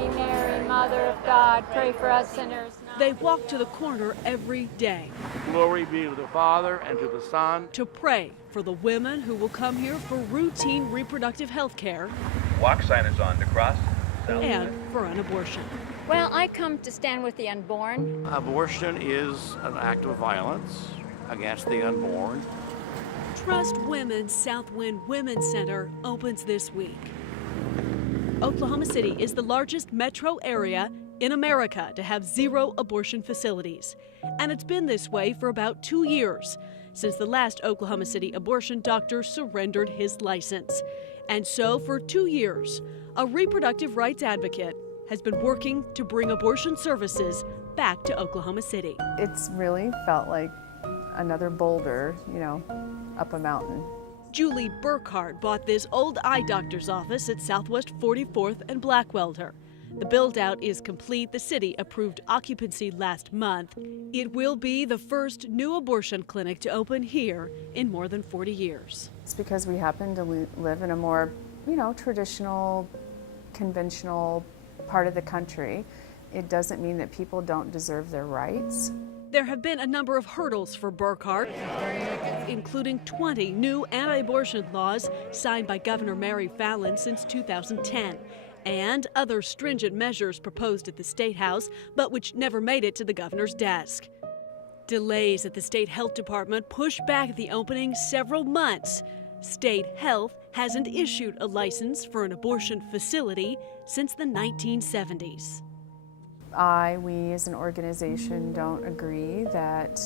Holy Mary, Mother of God, pray for us sinners now. They walk to the corner every day Glory be to the Father, and to the Son. to pray for the women who will come here for routine reproductive health care Walk sign is on the cross. and for an abortion. Well, I come to stand with the unborn. Abortion is an act of violence against the unborn. Trust Women's Southwind Women's Center opens this week. Oklahoma City is the largest metro area in America to have 0 abortion facilities. And it's been this way for about 2 years, since the last Oklahoma City abortion doctor surrendered his license. And so for 2 years, a reproductive rights advocate has been working to bring abortion services back to Oklahoma City. It's really felt like another boulder, up a mountain. Julie Burkhardt bought this old eye doctor's office at Southwest 44th and Blackwelder. The build-out is complete. The city approved occupancy last month. It will be the first new abortion clinic to open here in more than 40 years. It's because we happen to live in a more, traditional, conventional part of the country. It doesn't mean that people don't deserve their rights. There have been a number of hurdles for Burkhardt, including 20 new anti-abortion laws signed by Governor Mary Fallin since 2010, and other stringent measures proposed at the State House, but which never made it to the governor's desk. Delays at the State Health Department pushed back the opening several months. State Health hasn't issued a license for an abortion facility since the 1970s. We as an organization don't agree that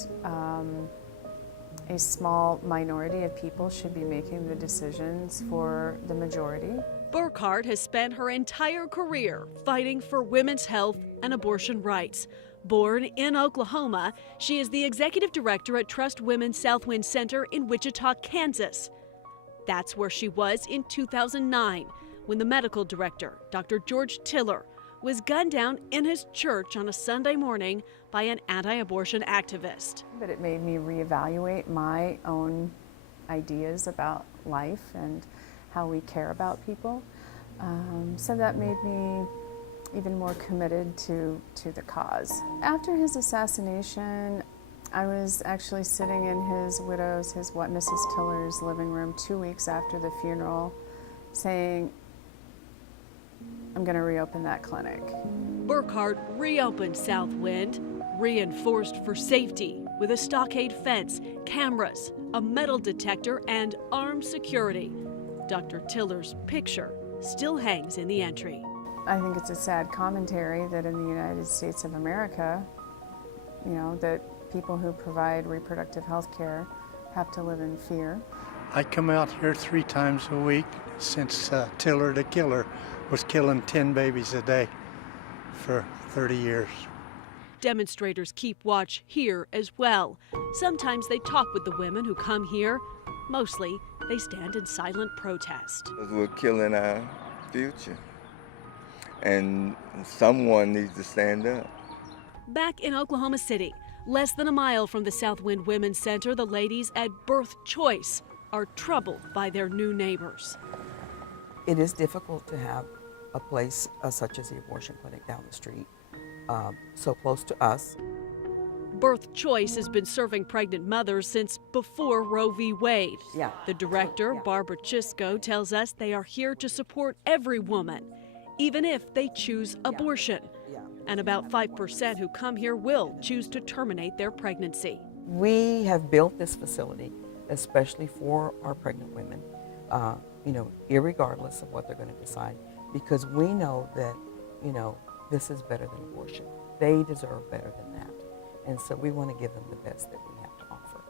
a small minority of people should be making the decisions for the majority. Burkhardt has spent her entire career fighting for women's health and abortion rights. Born in Oklahoma, she is the executive director at Trust Women's Southwind Center in Wichita, Kansas. That's where she was in 2009 when the medical director, Dr. George Tiller, was gunned down in his church on a Sunday morning by an anti-abortion activist. But it made me reevaluate my own ideas about life and how we care about people. So that made me even more committed to the cause. After his assassination, I was actually sitting in his Mrs. Tiller's living room 2 weeks after the funeral saying, I'm going to reopen that clinic. Burkhardt reopened Southwind, reinforced for safety with a stockade fence, cameras, a metal detector, and armed security. Dr. Tiller's picture still hangs in the entry. I think it's a sad commentary that in the United States of America, that people who provide reproductive health care have to live in fear. I come out here 3 times a week since Tiller the Killer was killing 10 babies a day for 30 years. Demonstrators keep watch here as well. Sometimes they talk with the women who come here. Mostly, they stand in silent protest. We're killing our future, and someone needs to stand up. Back in Oklahoma City, less than a mile from the Southwind Women's Center, the ladies at Birth Choice are troubled by their new neighbors. It is difficult to have a place such as the abortion clinic down the street, so close to us. Birth Choice has been serving pregnant mothers since before Roe v. Wade. Yeah. The director, Barbara Chisco, tells us they are here to support every woman, even if they choose abortion. And about 5% who come here will choose to terminate their pregnancy. We have built this facility especially for our pregnant women, irregardless of what they're going to decide, because we know that, this is better than abortion. They deserve better than that. And so we want to give them the best that we have to offer.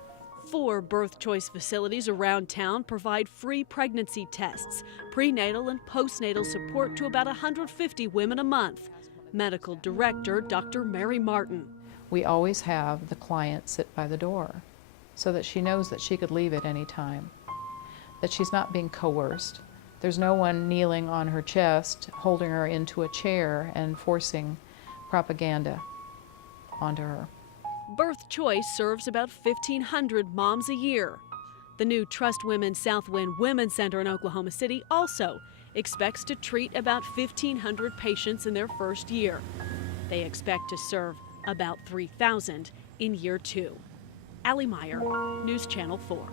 4 Birth Choice facilities around town provide free pregnancy tests, prenatal and postnatal support to about 150 women a month. Medical Director Dr. Mary Martin. We always have the client sit by the door so that she knows that she could leave at any time, that she's not being coerced. There's no one kneeling on her chest, holding her into a chair and forcing propaganda onto her. Birth Choice serves about 1,500 moms a year. The new Trust Women's Southwind Women's Center in Oklahoma City also expects to treat about 1,500 patients in their first year. They expect to serve about 3,000 in year 2. Allie Meyer, News Channel 4.